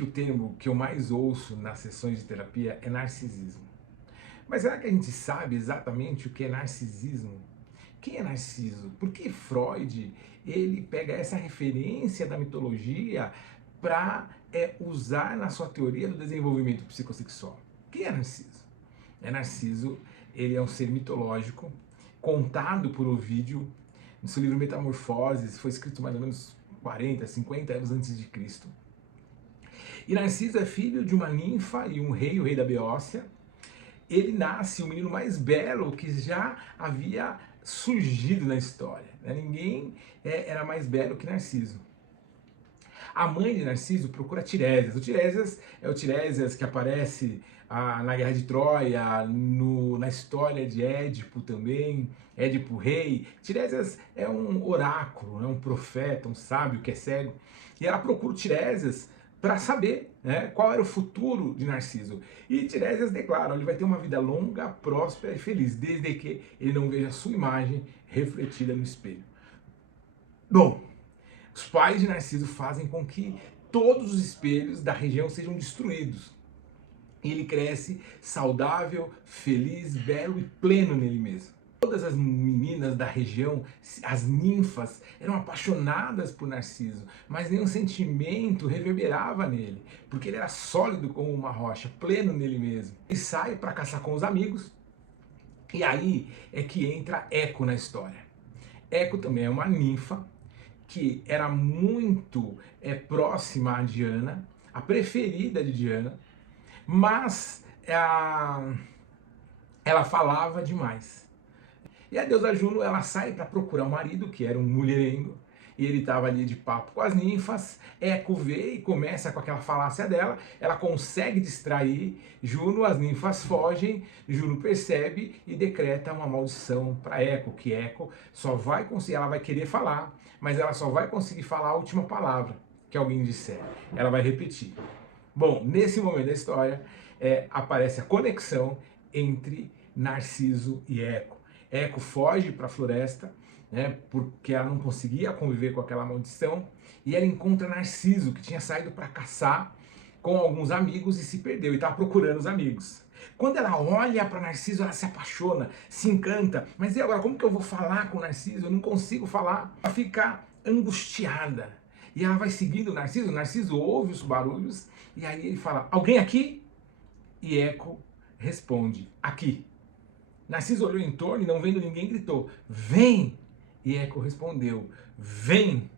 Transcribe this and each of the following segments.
que o termo que eu mais ouço nas sessões de terapia é narcisismo. Mas será que a gente sabe exatamente o que é narcisismo? Quem é Narciso? Por que Freud ele pega essa referência da mitologia para usar na sua teoria do desenvolvimento psicossexual? Quem é Narciso? Narciso, ele é um ser mitológico contado por Ovídio no seu livro Metamorfoses, foi escrito mais ou menos 40, 50 anos antes de Cristo. E Narciso é filho de uma ninfa e um rei, o rei da Beócia. Ele nasce o menino mais belo que já havia surgido na história. Ninguém era mais belo que Narciso. A mãe de Narciso procura Tiresias. O Tiresias é o Tiresias que aparece na Guerra de Troia, na história de Édipo também, Édipo rei. Tiresias é um oráculo, um profeta, um sábio que é cego. E ela procura o Tiresias para saber qual era o futuro de Narciso. E Tiresias declara, ele vai ter uma vida longa, próspera e feliz, desde que ele não veja a sua imagem refletida no espelho. Bom, os pais de Narciso fazem com que todos os espelhos da região sejam destruídos. E ele cresce saudável, feliz, belo e pleno nele mesmo. Todas as meninas da região, as ninfas, eram apaixonadas por Narciso, mas nenhum sentimento reverberava nele, porque ele era sólido como uma rocha, pleno nele mesmo. Ele sai para caçar com os amigos, e aí é que entra Eco na história. Eco também é uma ninfa, que era muito próxima a Diana, a preferida de Diana, mas ela falava demais. E a deusa Juno, ela sai para procurar o marido, que era um mulherengo, e ele estava ali de papo com as ninfas. Eco vê e começa com aquela falácia dela, ela consegue distrair Juno, as ninfas fogem, Juno percebe e decreta uma maldição para Eco, que Eco só vai conseguir, ela vai querer falar, mas ela só vai conseguir falar a última palavra que alguém disser, ela vai repetir. Bom, nesse momento da história, aparece a conexão entre Narciso e Eco. Eco foge para a floresta, porque ela não conseguia conviver com aquela maldição, e ela encontra Narciso, que tinha saído para caçar com alguns amigos e se perdeu, e estava procurando os amigos. Quando ela olha para Narciso, ela se apaixona, se encanta, mas e agora, como que eu vou falar com Narciso? Eu não consigo falar. Ela fica angustiada, e ela vai seguindo o Narciso ouve os barulhos, e aí ele fala, alguém aqui? E Eco responde, aqui. Narciso olhou em torno e não vendo ninguém gritou, vem! E Eco respondeu, vem!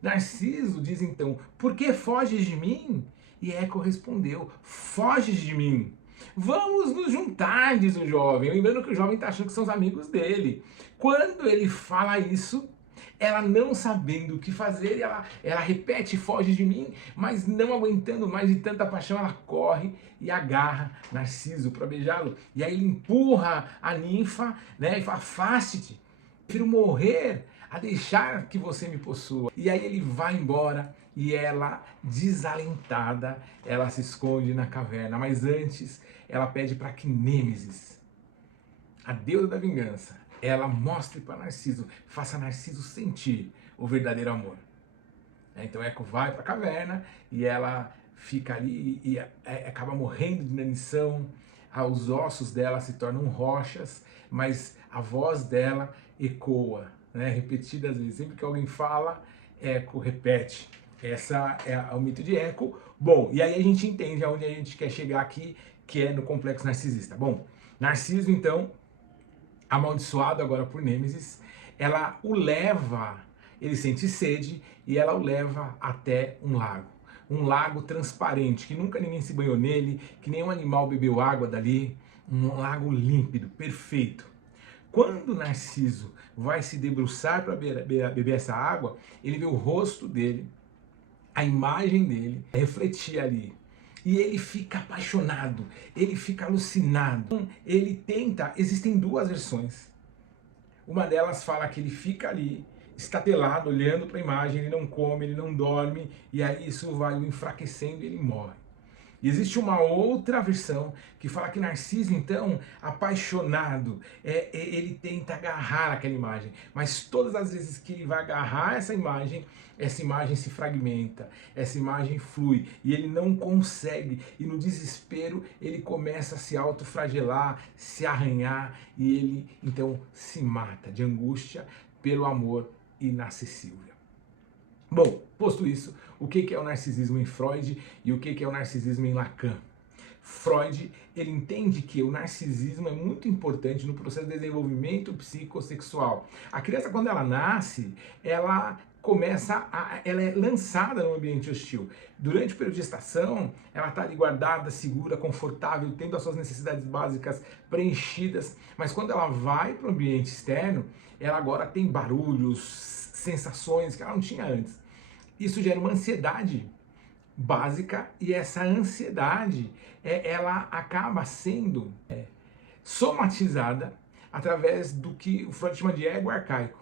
Narciso diz então, por que foges de mim? E Eco respondeu, foges de mim? Vamos nos juntar, diz o jovem, lembrando que o jovem está achando que são os amigos dele. Quando ele fala isso, ela não sabendo o que fazer, ela repete, foge de mim, mas não aguentando mais de tanta paixão, ela corre e agarra Narciso para beijá-lo. E aí ele empurra a ninfa, e fala, afaste-te, prefiro morrer a deixar que você me possua. E aí ele vai embora e ela, desalentada, ela se esconde na caverna. Mas antes, ela pede para que Nêmesis, a deusa da vingança, ela mostre para Narciso, faça Narciso sentir o verdadeiro amor. Então Eco vai para a caverna e ela fica ali e acaba morrendo de inanição, os ossos dela se tornam rochas, mas a voz dela ecoa, repetidas vezes. Sempre que alguém fala, Eco repete. Essa é o mito de Eco. Bom, e aí a gente entende aonde a gente quer chegar aqui, que é no complexo narcisista. Bom, Narciso então, amaldiçoado agora por Nêmesis, ela o leva, ele sente sede e ela o leva até um lago transparente, que nunca ninguém se banhou nele, que nenhum animal bebeu água dali, um lago límpido, perfeito. Quando Narciso vai se debruçar para beber essa água, ele vê o rosto dele, a imagem dele refletir ali. E ele fica apaixonado, ele fica alucinado. Ele tenta, existem duas versões. Uma delas fala que ele fica ali, estatelado, olhando para a imagem, ele não come, ele não dorme, e aí isso vai o enfraquecendo e ele morre. E existe uma outra versão que fala que Narciso, então, apaixonado, ele tenta agarrar aquela imagem, mas todas as vezes que ele vai agarrar essa imagem se fragmenta, essa imagem flui e ele não consegue, e no desespero ele começa a se autoflagelar, se arranhar e ele então se mata de angústia pelo amor inacessível. Bom, posto isso, o que é o narcisismo em Freud e o que é o narcisismo em Lacan? Freud, ele entende que o narcisismo é muito importante no processo de desenvolvimento psicossexual. A criança, quando ela nasce, ela ela é lançada no ambiente hostil. Durante o período de gestação, ela está ali guardada, segura, confortável, tendo as suas necessidades básicas preenchidas, mas quando ela vai para o ambiente externo, ela agora tem barulhos, sensações que ela não tinha antes. Isso gera uma ansiedade básica e essa ansiedade ela acaba sendo somatizada através do que o Freud chama de ego arcaico,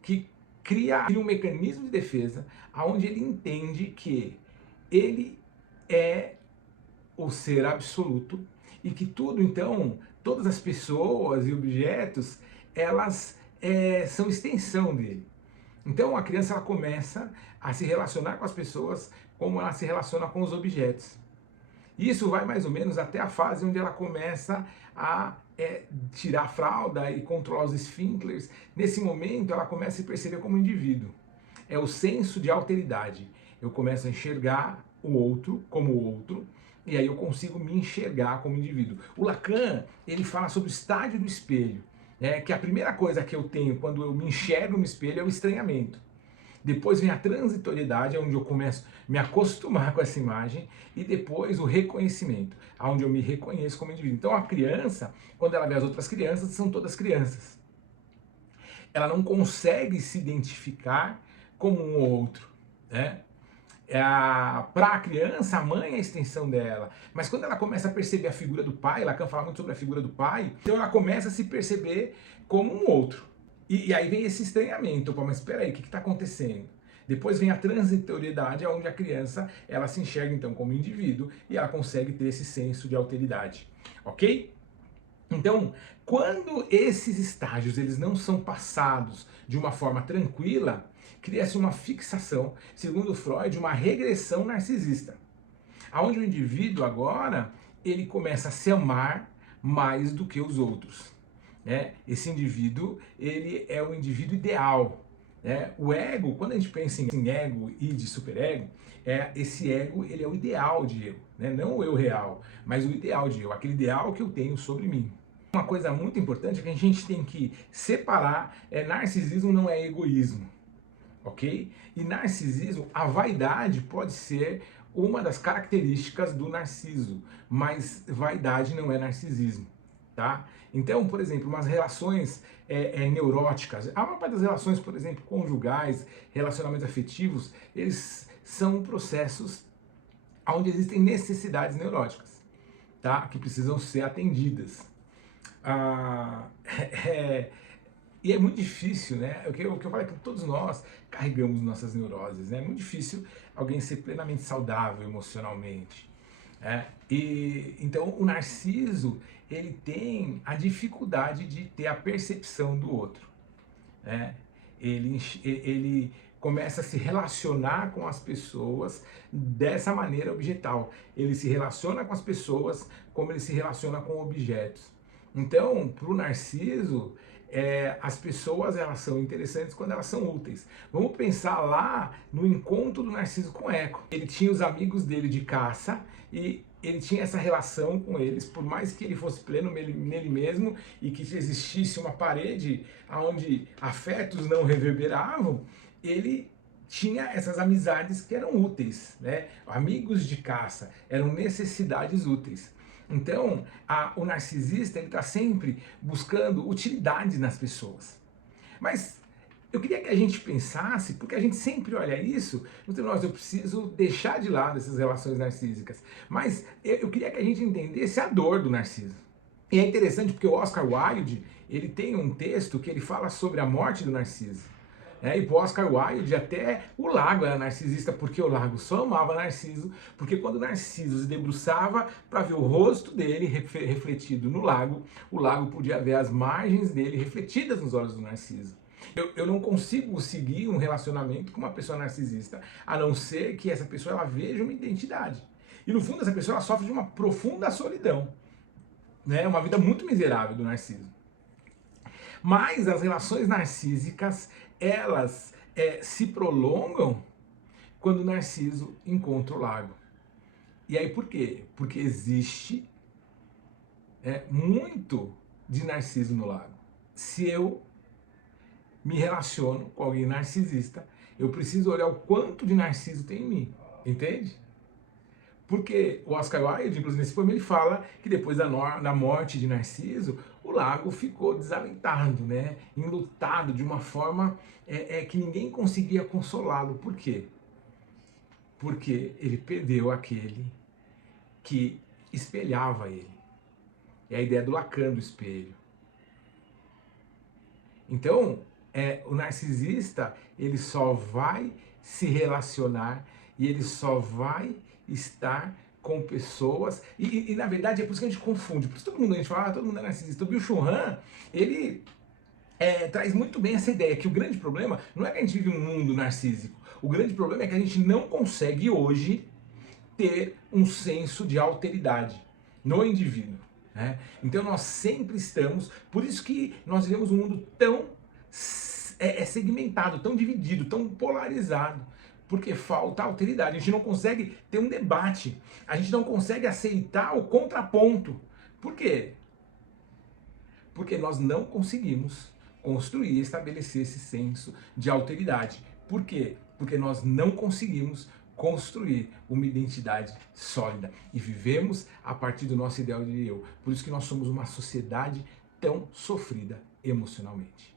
que cria um mecanismo de defesa onde ele entende que ele é o ser absoluto e que tudo, então, todas as pessoas e objetos, elas são extensão dele. Então a criança ela começa a se relacionar com as pessoas como ela se relaciona com os objetos. Isso vai mais ou menos até a fase onde ela começa a tirar a fralda e controlar os esfíncteres. Nesse momento ela começa a se perceber como indivíduo. É o senso de alteridade. Eu começo a enxergar o outro como o outro e aí eu consigo me enxergar como indivíduo. O Lacan, ele fala sobre o estágio do espelho. Que a primeira coisa que eu tenho quando eu me enxergo no espelho é o estranhamento. Depois vem a transitoriedade, onde eu começo a me acostumar com essa imagem, e depois o reconhecimento, onde eu me reconheço como indivíduo. Então a criança, quando ela vê as outras crianças, são todas crianças. Ela não consegue se identificar como um ou outro, né? Para a criança, a mãe é a extensão dela. Mas quando ela começa a perceber a figura do pai, Lacan fala muito sobre a figura do pai, então ela começa a se perceber como um outro. E aí vem esse estranhamento. Opa, mas espera aí, o que está acontecendo? Depois vem a transitoriedade, onde a criança ela se enxerga então como indivíduo e ela consegue ter esse senso de alteridade. Ok? Então, quando esses estágios eles não são passados de uma forma tranquila, cria-se uma fixação, segundo Freud, uma regressão narcisista, onde o indivíduo agora ele começa a se amar mais do que os outros. Esse indivíduo ele é o indivíduo ideal. O ego, quando a gente pensa em ego e de superego, esse ego ele é o ideal de eu, não o eu real, mas o ideal de eu, aquele ideal que eu tenho sobre mim. Uma coisa muito importante é que a gente tem que separar, narcisismo não é egoísmo, ok? E narcisismo, a vaidade pode ser uma das características do narciso, mas vaidade não é narcisismo, tá? Então, por exemplo, umas relações neuróticas, a maior parte das relações, por exemplo, conjugais, relacionamentos afetivos, eles são processos onde existem necessidades neuróticas, tá? Que precisam ser atendidas. E é muito difícil, né? O que eu falo é que todos nós carregamos nossas neuroses, né? É muito difícil alguém ser plenamente saudável emocionalmente. E então o narciso ele tem a dificuldade de ter a percepção do outro. Ele começa a se relacionar com as pessoas dessa maneira objetal. Ele se relaciona com as pessoas como ele se relaciona com objetos. Então, para o narciso, as pessoas elas são interessantes quando elas são úteis. Vamos pensar lá no encontro do Narciso com Eco. Ele tinha os amigos dele de caça e ele tinha essa relação com eles, por mais que ele fosse pleno nele mesmo e que existisse uma parede onde afetos não reverberavam, ele tinha essas amizades que eram úteis, Amigos de caça eram necessidades úteis. Então, o narcisista está sempre buscando utilidade nas pessoas. Mas eu queria que a gente pensasse, porque a gente sempre olha isso, eu preciso deixar de lado essas relações narcísicas. Mas eu queria que a gente entendesse a dor do narciso. E é interessante porque o Oscar Wilde, ele tem um texto que ele fala sobre a morte do narciso. E para Oscar Wilde, até o Lago era narcisista, porque o Lago só amava Narciso, porque quando Narciso se debruçava para ver o rosto dele refletido no Lago, o Lago podia ver as margens dele refletidas nos olhos do Narciso. Eu não consigo seguir um relacionamento com uma pessoa narcisista, a não ser que essa pessoa ela veja uma identidade. E no fundo essa pessoa ela sofre de uma profunda solidão, né? Uma vida muito miserável do Narciso. Mas as relações narcísicas, elas se prolongam quando o Narciso encontra o Lago. E aí por quê? Porque existe muito de Narciso no Lago. Se eu me relaciono com alguém narcisista, eu preciso olhar o quanto de Narciso tem em mim, entende? Porque o Oscar Wilde, inclusive nesse poema, ele fala que depois da morte de Narciso, o Lago ficou desalentado, né? Enlutado de uma forma que ninguém conseguia consolá-lo. Por quê? Porque ele perdeu aquele que espelhava ele. É a ideia do Lacan do espelho. Então, o narcisista, ele só vai se relacionar e ele só vai estar com pessoas, e na verdade é por isso que a gente confunde, por isso todo mundo, a gente fala, todo mundo é narcisista. O Byung-Chul Han, ele traz muito bem essa ideia, que o grande problema não é que a gente vive um mundo narcísico, o grande problema é que a gente não consegue hoje ter um senso de alteridade no indivíduo, né? Então nós sempre estamos, por isso que nós vivemos um mundo tão segmentado, tão dividido, tão polarizado, porque falta alteridade. A gente não consegue ter um debate, a gente não consegue aceitar o contraponto. Por quê? Porque nós não conseguimos construir e estabelecer esse senso de alteridade. Por quê? Porque nós não conseguimos construir uma identidade sólida e vivemos a partir do nosso ideal de eu. Por isso que nós somos uma sociedade tão sofrida emocionalmente.